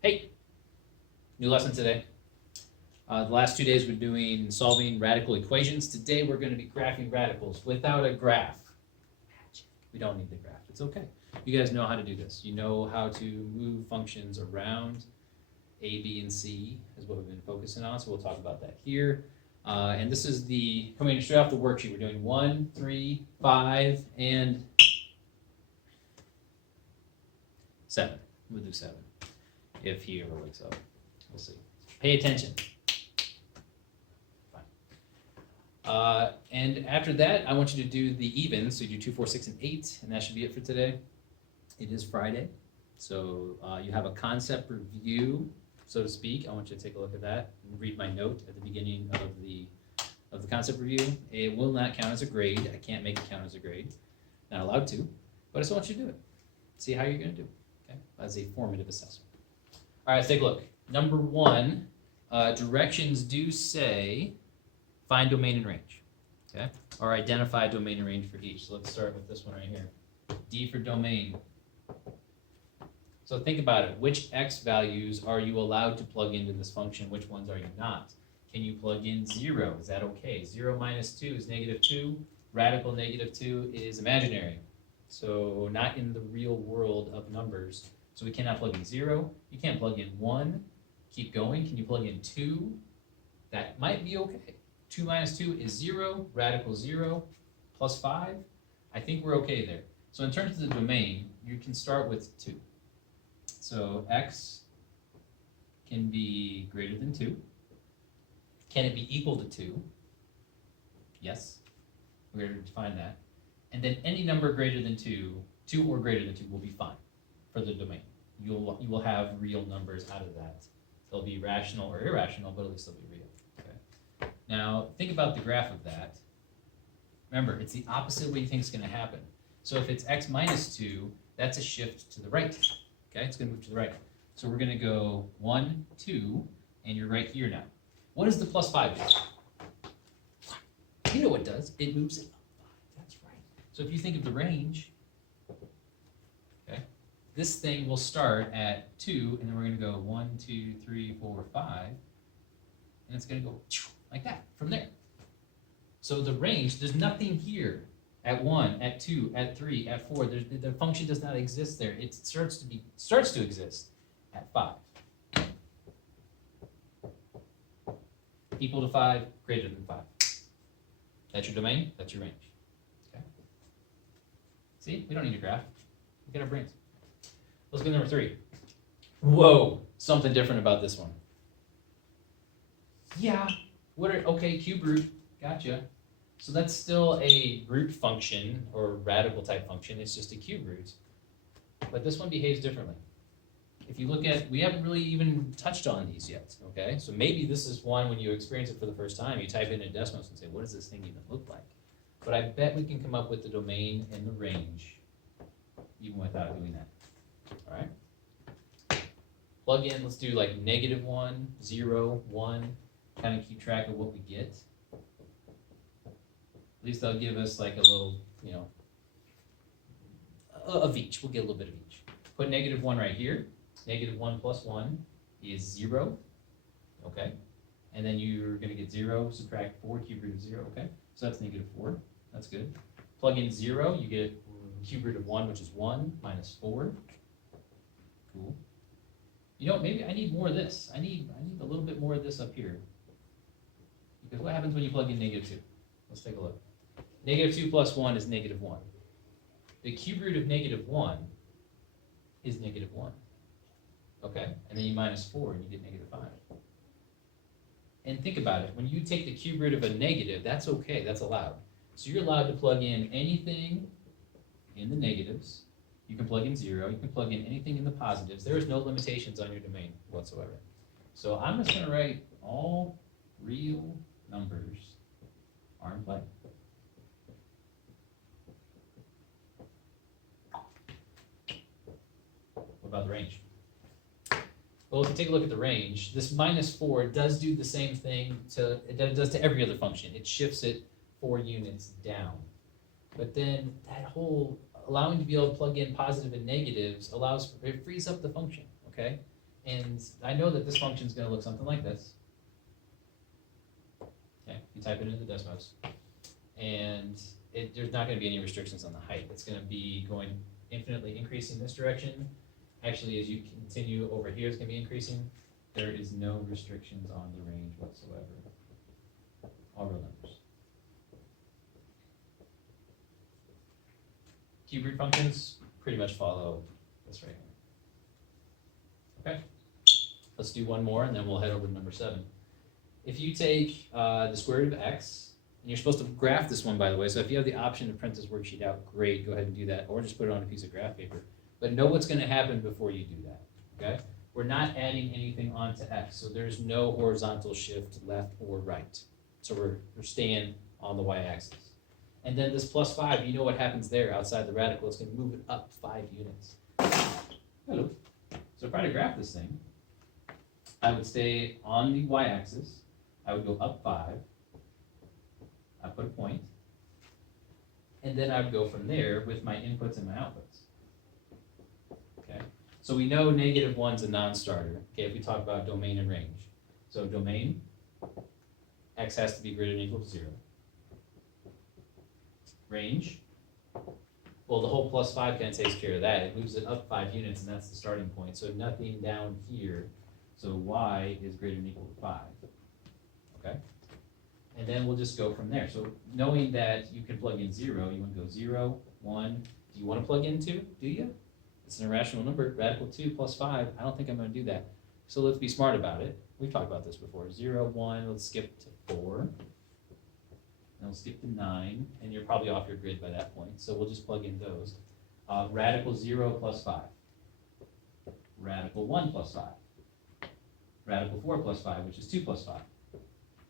Hey, new lesson today. The last 2 days we're doing solving radical equations. Today we're going to be graphing radicals without a graph. We don't need the graph. It's okay. You guys know how to do this. You know how to move functions around. A, B, and C is what we've been focusing on, so we'll talk about that here. And this is coming straight off the worksheet. We're doing 1, 3, 5, and 7. We'll do 7 if he ever wakes up. We'll see. Pay attention. And after that, I want you to do the evens. So you do 2, 4, 6, and 8, and that should be it for today. It is Friday, so you have a concept review, so to speak. I want you to take a look at that and read my note at the beginning of the concept review. It will not count as a grade. I can't make it count as a grade. Not allowed to, but I just want you to do it. See how you're going to do, okay, as a formative assessment. All right, let's take a look. Number 1, directions do say find domain and range, okay? Or identify domain and range for each. So let's start with this one right here. D for domain. So think about it. Which x values are you allowed to plug into this function? Which ones are you not? Can you plug in 0? Is that okay? 0 minus 2 is -2. Radical -2 is imaginary. So not in the real world of numbers. So we cannot plug in 0. You can't plug in 1. Keep going. Can you plug in 2? That might be okay. 2 minus 2 is 0. Radical 0 plus 5. I think we're okay there. So in terms of the domain, you can start with 2. So x can be greater than 2. Can it be equal to 2? Yes. We're going to define that. And then any number greater than 2, 2 or greater than 2 will be fine for the domain. You will have real numbers out of that. They'll be rational or irrational, but at least they'll be real. Okay. Now, think about the graph of that. Remember, it's the opposite way you think is going to happen. So if it's x minus 2, that's a shift to the right. Okay, it's going to move to the right. So we're going to go 1, 2, and you're right here now. What does the plus 5 do? You know what it does. It moves it up 5. That's right. So if you think of the range, okay, this thing will start at 2, and then we're going to go 1, 2, 3, 4, 5, and it's going to go like that from there. So the range, there's nothing here at 1, at 2, at 3, at 4. The function does not exist there. It starts to exist at 5. Equal to 5, greater than 5. That's your domain, that's your range. Okay. See, we don't need a graph. Look at our brains. Let's go to number 3. Whoa, something different about this one. Yeah, okay, cube root, gotcha. So that's still a root function or radical type function. It's just a cube root. But this one behaves differently. If you look at, we haven't really even touched on these yet, okay? So maybe this is one when you experience it for the first time, you type in a Desmos and say, what does this thing even look like? But I bet we can come up with the domain and the range even without doing that, all right? Plug in, let's do like -1, 0, 1, kind of keep track of what we get. At least they'll give us like a little, of each. We'll get a little bit of each. Put -1 right here. -1 plus 1 is 0, okay? And then you're going to get 0, subtract 4, cube root of 0, okay? So that's -4, that's good. Plug in 0, you get cube root of 1, which is 1, minus 4. Cool. You know, maybe I need more of this. I need a little bit more of this up here. Because what happens when you plug in -2? Let's take a look. -2 plus 1 is -1. The cube root of -1 is -1. Okay, and then you minus 4 and you get -5. And think about it, when you take the cube root of a negative, that's okay, that's allowed. So you're allowed to plug in anything in the negatives. You can plug in 0, you can plug in anything in the positives. There is no limitations on your domain whatsoever. So I'm just going to write all real numbers are in play. What about the range? Well, if you take a look at the range, this -4 does do the same thing it does to every other function. It shifts it 4 units down. But then that whole allowing to be able to plug in positive and negatives it frees up the function, okay? And I know that this function is going to look something like this. Okay, you type it into the Desmos. And there's not going to be any restrictions on the height. It's going to be going infinitely increasing this direction. Actually, as you continue over here, it's going to be increasing. There is no restrictions on the range whatsoever. All real numbers. Cube root functions pretty much follow this right here. Okay, let's do one more and then we'll head over to number 7. If you take the square root of x, and you're supposed to graph this one, by the way, so if you have the option to print this worksheet out, great, go ahead and do that, or just put it on a piece of graph paper. But know what's going to happen before you do that, okay? We're not adding anything onto x, so there's no horizontal shift left or right. So we're staying on the y-axis. And then this plus 5, you know what happens there outside the radical. It's going to move it up 5 units. Hello. So if I were to graph this thing, I would stay on the y-axis. I would go up 5. I put a point. And then I would go from there with my inputs and my outputs. Okay. So we know -1's a non-starter. Okay, if we talk about domain and range. So domain, x has to be greater than or equal to 0. Range, well, the whole plus 5 kind of takes care of that. It moves it up 5 units, and that's the starting point. So nothing down here. So y is greater than or equal to 5. Okay? And then we'll just go from there. So knowing that you can plug in 0, you want to go 0, 1. Do you want to plug in 2? Do you? It's an irrational number. Radical 2 plus 5. I don't think I'm going to do that. So let's be smart about it. We've talked about this before. 0, 1. Let's skip to 4. And we'll skip to 9. And you're probably off your grid by that point. So we'll just plug in those. Radical 0 plus 5. Radical 1 plus 5. Radical 4 plus 5, which is 2 plus 5.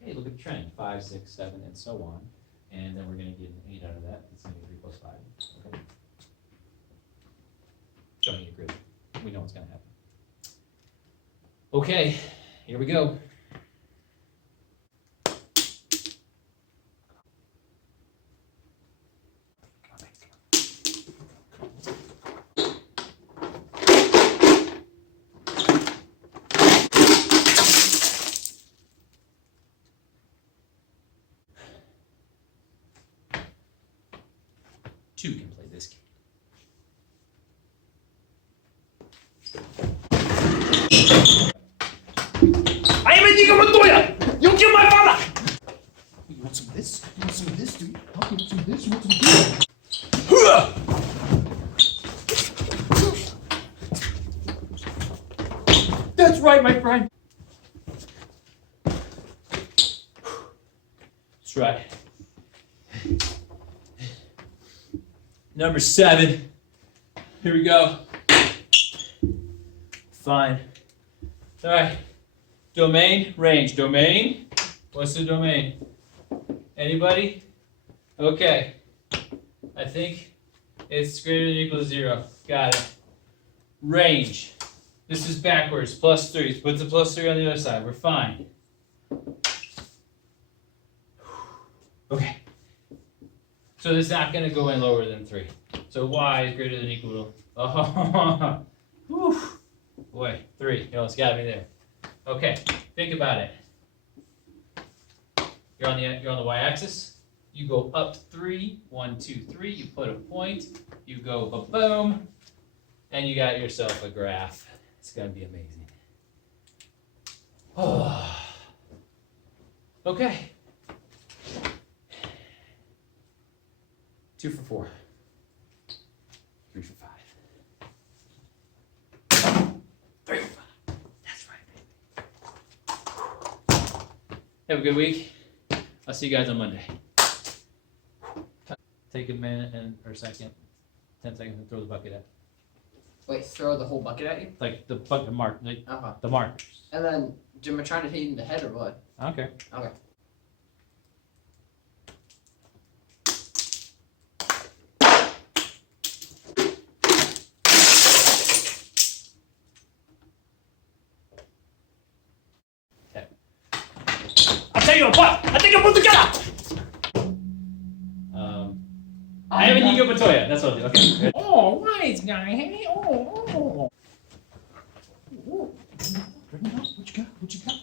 Hey, look at the trend. 5, 6, 7, and so on. And then we're going to get an 8 out of that. It's going to be 3 plus 5. Okay. Show me your grid. We know what's going to happen. Okay, here we go. Two can play this game. I am Inigo Montoya! You killed my father! You want some of this? You want some of this, dude? Huh? You want some of this? You want some of this? That's right, my friend. That's right. Number 7. Here we go. Fine. All right. Domain, range. Domain. What's the domain? Anybody? Okay. I think it's greater than or equal to 0. Got it. Range. This is backwards. Plus 3. Put the plus 3 on the other side. We're fine. Okay. So this is not going to go in lower than 3. So y is greater than or equal to, oh, whew, boy, 3. You know, it's got to be there. Okay, think about it. You're on the y-axis. You go up 3, 1, 2, 3. You put a point. You go ba-boom, and you got yourself a graph. It's going to be amazing. Oh. Okay. 2 for 4. 3 for 5. 3 for 5. That's right, baby. Have a good week. I'll see you guys on Monday. Take a minute or second, 10 seconds, and throw the bucket at. Wait, throw the whole bucket at you? Like the bucket mark, like Uh-huh. the markers. And then, am I trying to hit you in the head or what? I don't care. Okay. I'll tell you what! I think I'm put together! I have Inigo Montoya. That's what I'll do. Okay. Oh, wise guy, hey? Oh. Bring it up. What you got? What you got?